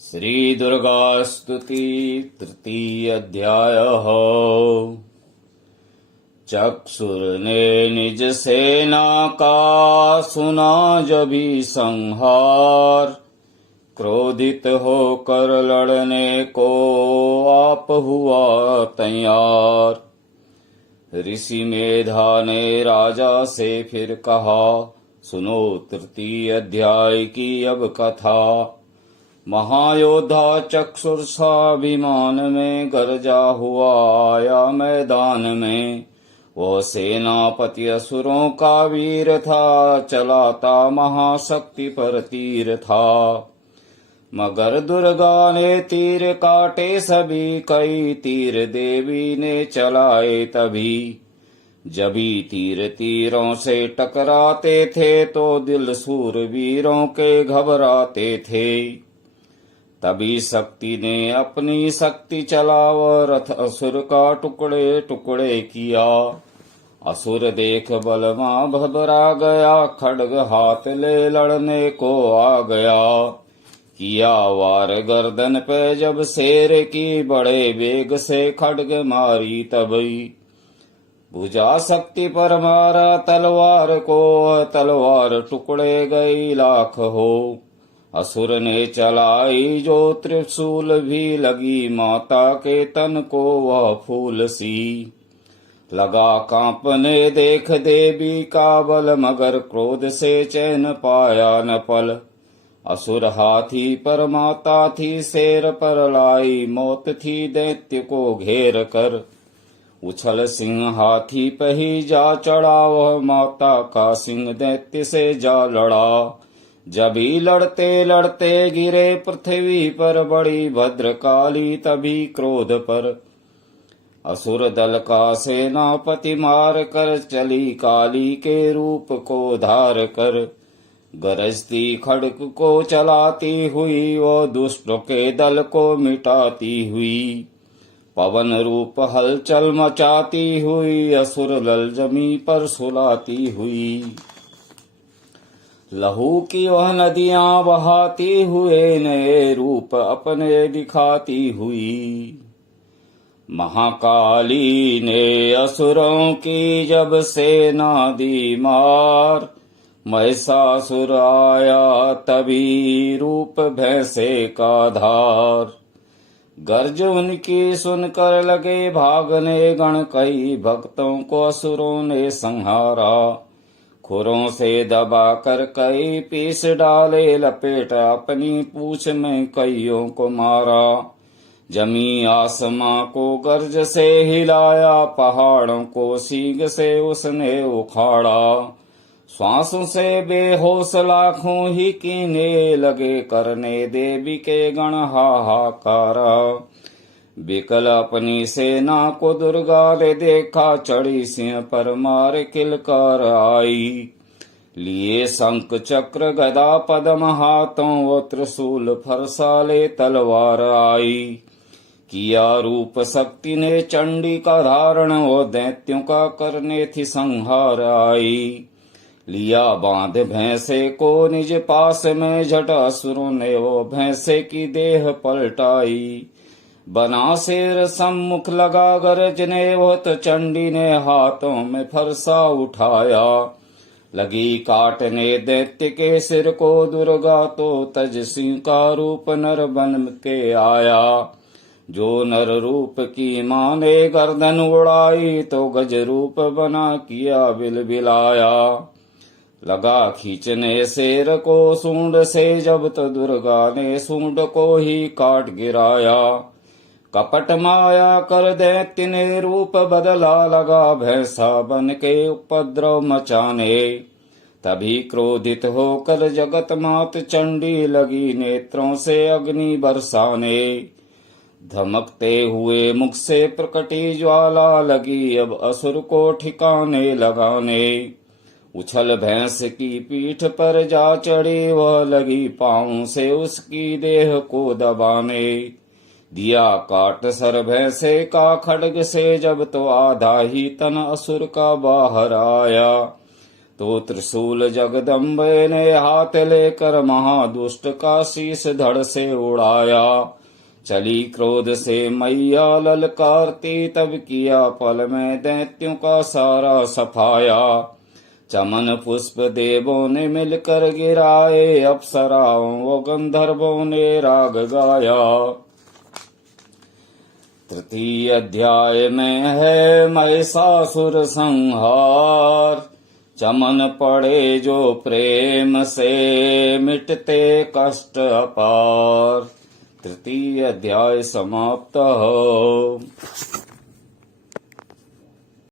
श्री दुर्गा स्तुति तृतीय अध्यायः। चक्षुर ने निज सेना का सुना जभी संहार, क्रोधित होकर लड़ने को आप हुआ तैयार। ऋषि मेधा ने राजा से फिर कहा, सुनो तृतीय अध्याय की अब कथा। महायोद्धा चक्षुर स्वाभिमान में गरजा हुआ आया मैदान में। वो सेनापति असुरों का वीर था, चलाता महाशक्ति पर तीर था। मगर दुर्गा ने तीर काटे सभी, कई तीर देवी ने चलाए तभी। जभी तीर तीरों से टकराते थे तो दिल शूरवीरों के घबराते थे। तभी शक्ति ने अपनी शक्ति चलाव रथ असुर का टुकड़े टुकड़े किया। असुर देख बलवा घबरा गया, खड्ग हाथ ले लड़ने को आ गया। किया वार गर्दन पे जब शेर की, बड़े वेग से खड्ग मारी तभी। भुजा शक्ति पर मारा तलवार को, तलवार टुकड़े गई लाख हो। असुर ने चलाई जो त्रिशूल, भी लगी माता के तन को वह फूल सी। लगा कांपने देख देवी का बल, मगर क्रोध से चैन पाया न पल। असुर हाथी पर माता थी, शेर पर लाई मौत थी दैत्य को घेर कर। उछल सिंह हाथी पे ही जा चढ़ा, वह माता का सिंह दैत्य से जा लड़ा। जभी लड़ते लड़ते गिरे पृथ्वी पर, बड़ी भद्रकाली तभी क्रोध पर। असुर दल का सेनापति मार कर, चली काली के रूप को धार कर। गरजती खड्ग को चलाती हुई, वो दुष्टों के दल को मिटाती हुई। पवन रूप हलचल मचाती हुई, असुर दल जमी पर सुलाती हुई। लहू की वह नदियां बहाती हुए, नए रूप अपने दिखाती हुई। महाकाली ने असुरों की जब सेना दी मार, महिषासुर आया तभी रूप भैंसे का धार। गर्ज उनकी सुनकर लगे भागने गण, कई भक्तों को असुरों ने संहारा। खुरों से दबा कर कई पीस डाले, लपेट अपनी पूछ में कईयों को मारा। जमी आसमां को गर्ज से हिलाया, पहाड़ों को सींग से उसने उखाड़ा। श्वासों से बेहोश लाखों ही कीने लगे, करने देवी के गण हाहाकारा। बिकल अपनी सेना को दुर्गा ने देखा, चढ़ी सिंह पर मार किलकार आई। लिए शंख चक्र गदा पद्म हाथों, वो त्रिशूल फरसाले तलवार आई। किया रूप शक्ति ने चंडी का धारण, वो दैत्यों का करने थी संहार आई। लिया बांध भैंसे को निज पास में, झट असुरों ने वो भैंसे की देह पलटाई। बना शेर सम्मुख लगा गरजने, वो तो चंडी ने हाथों में फरसा उठाया। लगी काटने दैत्य के सिर को दुर्गा, तो तज सिंह का रूप नर बन के आया। जो नर रूप की मां ने गर्दन उड़ाई, तो गज रूप बना किया बिलबिलाया। लगा खींचने शेर को सूंड से, जब तो दुर्गा ने सूंड को ही काट गिराया। कपट माया कर दैत्य ने रूप बदला, लगा भैंसा बन के उपद्रव मचाने। तभी क्रोधित होकर जगत मात चंडी, लगी नेत्रों से अग्नि बरसाने। धमकते हुए मुख से प्रकटी ज्वाला, लगी अब असुर को ठिकाने लगाने। उछल भैंस की पीठ पर जा चढ़ी, वह लगी पांव से उसकी देह को दबाने। दिया काट सर भैंसे का खड्ग से, जब तो आधा ही तन असुर का बाहर आया। तो त्रिशूल जगदम्बे ने हाथ लेकर महादुष्ट का शीश धड़ से उड़ाया। चली क्रोध से मैया ललकारती, तब किया पल में दैत्यों का सारा सफाया। चमन पुष्प देवों ने मिलकर गिराए, अप्सराओं व गंधर्वों ने राग गाया। तृतीय अध्याय में है महिषासुर संहार। चमन पड़े जो प्रेम से, मिटते कष्ट अपार। तृतीय अध्याय समाप्त हो।